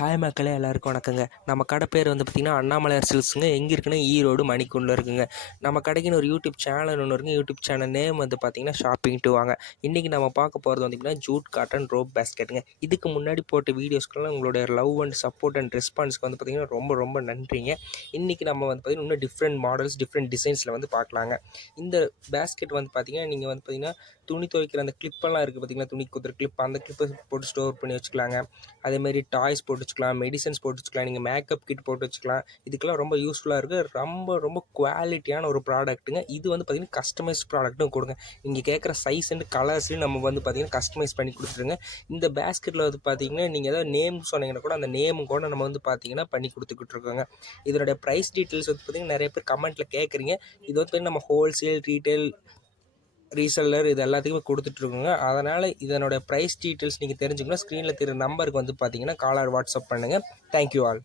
Hi மக்களே, எல்லாருக்கும் வணக்கங்க. நம்ம கடை பேர் வந்து பார்த்திங்கன்னா அண்ணாமலையார் சில்க்ஸுங்க. எங்கே இருக்குன்னா ஈரோடு மணிக்குண்டில் இருக்குங்க. நம்ம கடைக்குன்னு ஒரு யூடியூப் சேனல் ஒன்று இருக்குங்க. யூடியூப் சேனல் நேம் வந்து பார்த்திங்கன்னா ஷாப்பிங் டு வாங்க. இன்றைக்கி நம்ம பார்க்க போகிறது வந்து ஜூட் காட்டன் ரோப் பேஸ்கெட்டுங்க. இதுக்கு முன்னாடி போட்ட வீடியோஸ்க்கெல்லாம் உங்களுடைய லவ் அண்ட் சப்போர்ட் அண்ட் ரெஸ்பான்ஸ்க்கு வந்து பார்த்திங்கன்னா ரொம்ப ரொம்ப நன்றிங்க. இன்றைக்கி நம்ம வந்து பார்த்திங்கன்னா இன்னும் டிஃப்ரெண்ட் மாடல்ஸ் டிஃப்ரெண்ட் டிசைன்ஸில் வந்து பார்க்கலாங்க. இந்த பேஸ்கெட் வந்து பார்த்திங்கன்னா நீங்கள் வந்து பார்த்திங்கன்னா துணி துவைக்கிற அந்த கிளிப்பெல்லாம் இருக்குது பார்த்திங்கன்னா, துணி குத்துற கிளிப், அந்த கிளிப்பை போட்டு ஸ்டோர் பண்ணி வச்சுக்கலாங்க. அதேமாதிரி டாய்ஸ் போட்டு வச்சுக்கலாம், மெடிசன்ஸ் போட்டு வச்சுக்கலாம், நீங்கள் மேக்கப் கிட் போட்டு வச்சுக்கலாம். இதுக்கெல்லாம் ரொம்ப யூஸ்ஃபுல்லாக இருக்குது. ரொம்ப ரொம்ப குவாலிட்டியான ஒரு ப்ராடக்ட்டுங்க. இது வந்து பார்த்திங்கன்னா கஸ்டமைஸ் ப்ராடக்ட்டும் கொடுங்க. நீங்கள் கேட்குற சைஸ் அண்ட் கலர்ஸ்லையும் நம்ம வந்து பார்த்திங்கன்னா கஸ்டமைஸ் பண்ணி கொடுத்துருங்க. இந்த பேஸ்கெட்டில் வந்து பார்த்திங்கன்னா நீங்கள் ஏதாவது நேம் சொன்னீங்கன்னா கூட அந்த நேமும் கூட நம்ம வந்து பார்த்திங்கன்னா பண்ணி கொடுத்துக்கிட்டு இருக்கோங்க. இதனுடைய ப்ரைஸ் டீட்டெயில்ஸ் வந்து பார்த்திங்கன்னா நிறைய பேர் கமெண்ட்டில் கேட்குறீங்க. இது வந்து பார்த்திங்கன்னா நம்ம ஹோல்சேல், ரீட்டைல், ரீசெல்லர் இது எல்லாத்துக்குமே கொடுத்துட்ருக்கோங்க. அதனால் இதனோட ப்ரைஸ் டீட்டெயில்ஸ் நீங்கள் தெரிஞ்சுக்கணும். ஸ்க்ரீனில் தெரிகிற நம்பருக்கு வந்து பார்த்தீங்கன்னா காலர் வாட்ஸ்அப் பண்ணுங்கள். Thank you all.